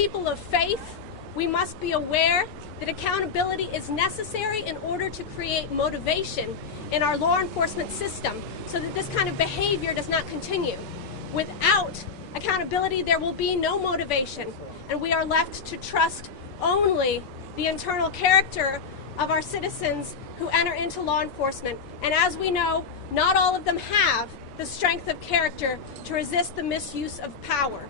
people of faith, we must be aware that accountability is necessary in order to create motivation in our law enforcement system so that this kind of behavior does not continue. Without accountability, there will be no motivation, and we are left to trust only the internal character of our citizens who enter into law enforcement. And as we know, not all of them have the strength of character to resist the misuse of power.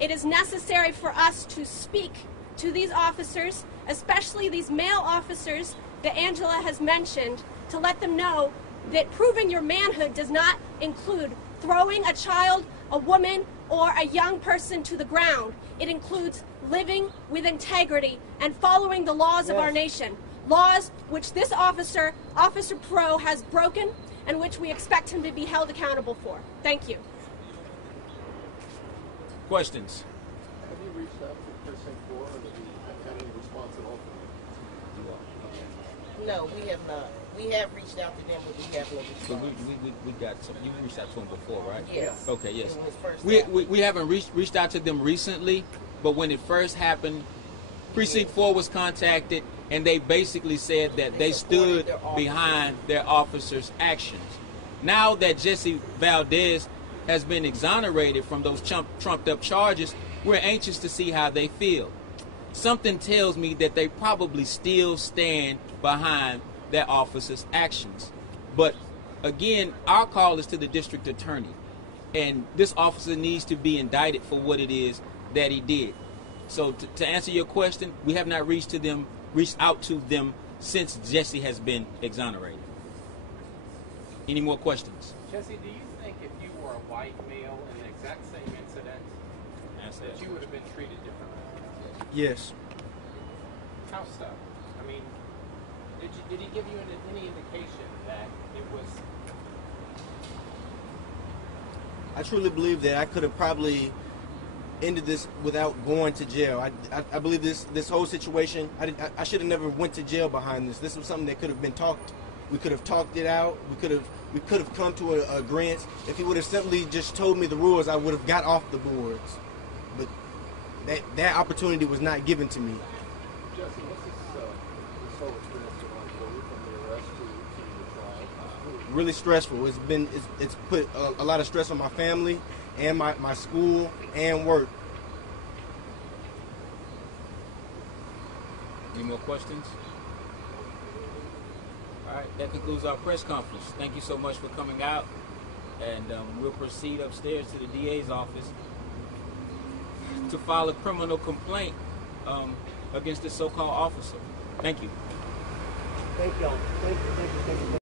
It is necessary for us to speak to these officers, especially these male officers that Angela has mentioned, to let them know that proving your manhood does not include throwing a child, a woman, or a young person to the ground. It includes living with integrity and following the laws of our nation. Laws which this officer, Officer Pro, has broken and which we expect him to be held accountable for. Thank you. Questions? Have you reached out to Precinct 4 or have you had any response at all from them? No, we have not. We have reached out to them, but we have no response. So we got some. You reached out to them before, right? Yes. Okay. Yes. It was first We haven't reached out to them recently, but when it first happened, Precinct 4 was contacted, and they basically said that they stood behind their officers' actions. Now that Jesse Valdez has been exonerated from those trumped up charges, we're anxious to see how they feel. Something tells me that they probably still stand behind their officers' actions. But again, our call is to the district attorney, and this officer needs to be indicted for what it is that he did. So to answer your question, we have not reached out to them since Jesse has been exonerated. Any more questions? Jesse, do you think if you were a white male in the exact same incident, that you would have been treated differently? Yes. How so? I mean, did he give you any indication that it was... I truly believe that I could have probably ended this without going to jail. I believe this whole situation, I should have never went to jail behind this. This was something that could have been talked. We could have talked it out. We could have come to an agreement. If he would have simply just told me the rules, I would have got off the boards. But that opportunity was not given to me. Jesse, what's this whole experience been like for you from the arrest to the trial? Really stressful. It's put a lot of stress on my family and my school and work. Any more questions? All right, that concludes our press conference. Thank you so much for coming out, and we'll proceed upstairs to the DA's office to file a criminal complaint against this so-called officer. Thank you. Thank y'all. Thank you.